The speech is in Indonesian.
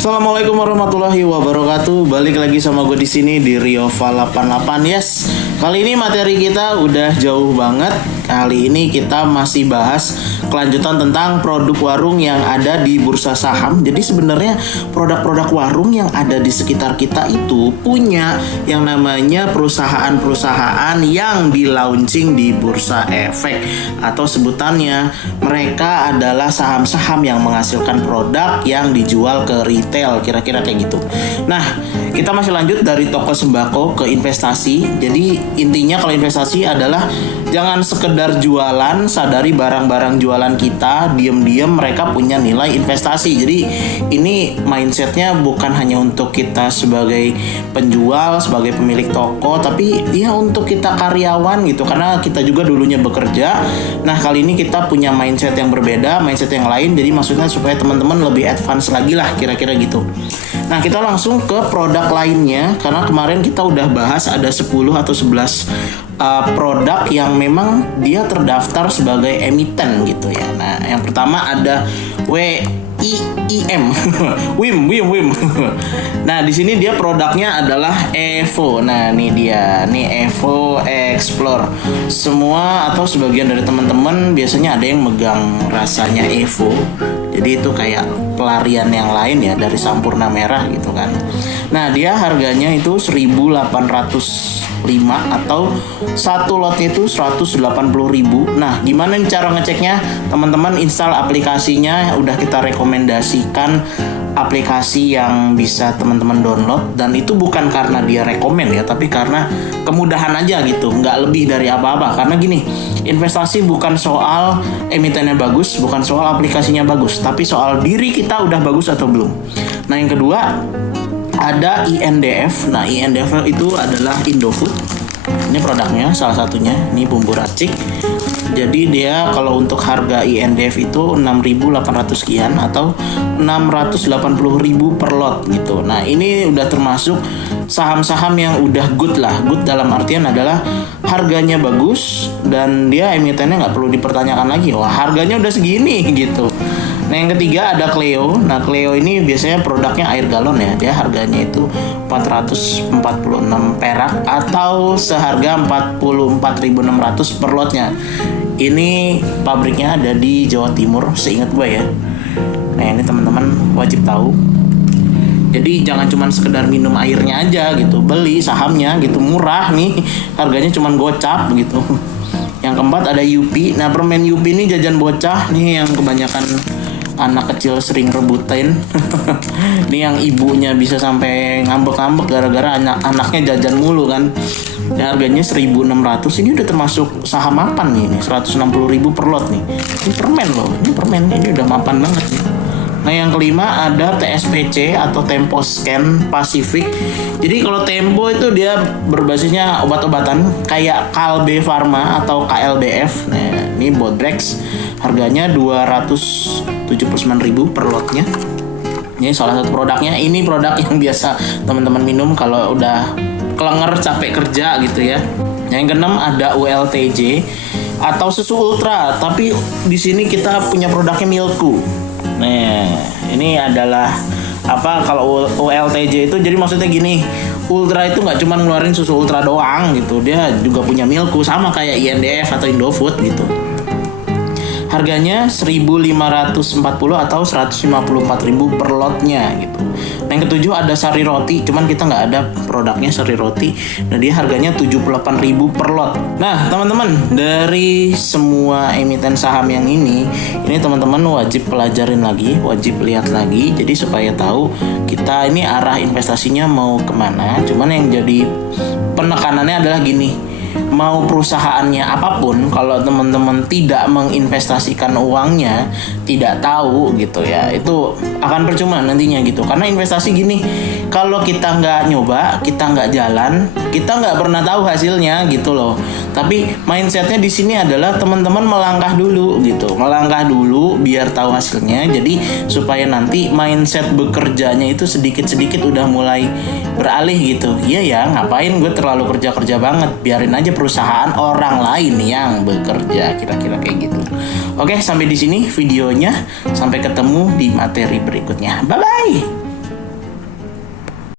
Assalamualaikum warahmatullahi wabarakatuh. Balik lagi sama gue di sini di Riova 88. Yes. Kali ini materi kita udah jauh banget. Kali ini kita masih bahas kelanjutan tentang produk warung yang ada di bursa saham. Jadi sebenarnya produk-produk warung yang ada di sekitar kita itu punya yang namanya perusahaan-perusahaan yang di launching di bursa efek, atau sebutannya mereka adalah saham-saham yang menghasilkan produk yang dijual ke retail, kira-kira kayak gitu. Nah, kita masih lanjut dari toko sembako ke investasi. Jadi intinya kalau investasi adalah jangan sekedar jualan, sadari barang-barang jualan kita, diam-diam mereka punya nilai investasi. Jadi ini mindsetnya bukan hanya untuk kita sebagai penjual, sebagai pemilik toko, tapi ya untuk kita karyawan gitu, karena kita juga dulunya bekerja. Nah, kali ini kita punya mindset yang berbeda, mindset yang lain. Jadi maksudnya supaya teman-teman lebih advance lagi lah, kira-kira gitu. Nah, kita langsung ke produk lainnya, karena kemarin kita udah bahas ada 10 atau 11 produk yang memang dia terdaftar sebagai emiten gitu ya. Nah, yang pertama ada WIIM, WIM. Nah, di sini dia produknya adalah Evo. Nah, ini dia, nih Evo Explore. Semua atau sebagian dari teman-teman biasanya ada yang megang rasanya Evo. Jadi itu kayak pelarian yang lain ya dari Sampurna Merah gitu kan. Nah, dia harganya itu 1.805 atau satu lotnya itu 180.000. Nah, gimana nih cara ngeceknya? Teman-teman install aplikasinya, udah kita rekomendasikan aplikasi yang bisa teman-teman download, dan itu bukan karena dia rekomen ya, tapi karena kemudahan aja gitu, nggak lebih dari apa-apa. Karena gini, investasi bukan soal emitennya bagus, bukan soal aplikasinya bagus, tapi soal diri kita udah bagus atau belum. Nah, yang kedua ada INDF. Nah, INDF itu adalah Indofood. Ini produknya salah satunya, ini bumbu racik. Jadi dia kalau untuk harga INDF itu 6.800 sekian atau 680.000 per lot gitu. Nah, ini udah termasuk saham-saham yang udah good lah. Good dalam artian adalah harganya bagus dan dia emitennya nggak perlu dipertanyakan lagi. Wah, harganya udah segini gitu. Nah, yang ketiga ada Cleo. Nah, Cleo ini biasanya produknya air galon ya. Dia harganya itu 446 perak atau seharga 44.600 per lotnya. Ini pabriknya ada di Jawa Timur, seingat gue ya. Nah, ini teman-teman wajib tahu. Jadi jangan cuma sekedar minum airnya aja gitu, beli sahamnya gitu, murah nih. Harganya cuma gocap gitu. Yang keempat ada Yupi. Nah, permen Yupi ini jajan bocah nih yang kebanyakan anak kecil sering rebutin. Ini yang ibunya bisa sampai ngambek-ngambek gara-gara anaknya jajan mulu kan. Ya, harganya 1.600. Ini udah termasuk saham mapan nih, 160.000 per lot nih. Ini permen loh, ini permen, ini udah mapan banget nih. Nah, yang kelima ada TSPC atau Tempo Scan Pacific. Jadi kalau Tempo itu dia berbasisnya obat-obatan kayak Kalbe Pharma atau KLBF. Nah, ini Bodrex harganya 279.000 per lotnya. Ini salah satu produknya. Ini produk yang biasa teman-teman minum kalau udah kelenger capek kerja gitu ya. Yang keenam ada ULTJ atau susu ultra, tapi di sini kita punya produknya Milku. Nah, ini adalah apa, kalau ULTJ itu jadi maksudnya gini, ultra itu nggak cuma ngeluarin susu ultra doang gitu, dia juga punya Milku sama kayak INDF atau Indofood gitu. Harganya 1.540 atau 154.000 per lotnya gitu. Nah, yang ketujuh ada Sari Roti, cuman kita nggak ada produknya Sari Roti. Nah, dia harganya 78.000 per lot. Nah, teman-teman, dari semua emiten saham yang ini teman-teman wajib pelajarin lagi, wajib lihat lagi. Jadi supaya tahu kita ini arah investasinya mau kemana. Cuman yang jadi penekanannya adalah gini, mau perusahaannya apapun, kalau teman-teman tidak menginvestasikan uangnya, tidak tahu gitu ya, itu akan percuma nantinya gitu. Karena investasi gini, kalau kita nggak nyoba, kita nggak jalan, kita nggak pernah tahu hasilnya gitu loh. Tapi mindsetnya di sini adalah teman-teman melangkah dulu gitu, melangkah dulu biar tahu hasilnya. Jadi supaya nanti mindset bekerjanya itu sedikit-sedikit udah mulai beralih gitu. Iya ya, ngapain gue terlalu kerja-kerja banget, biarin aja perusahaan orang lain yang bekerja, kira-kira kayak gitu. Oke, sampai di sini videonya. Sampai ketemu di materi berikutnya. Bye bye.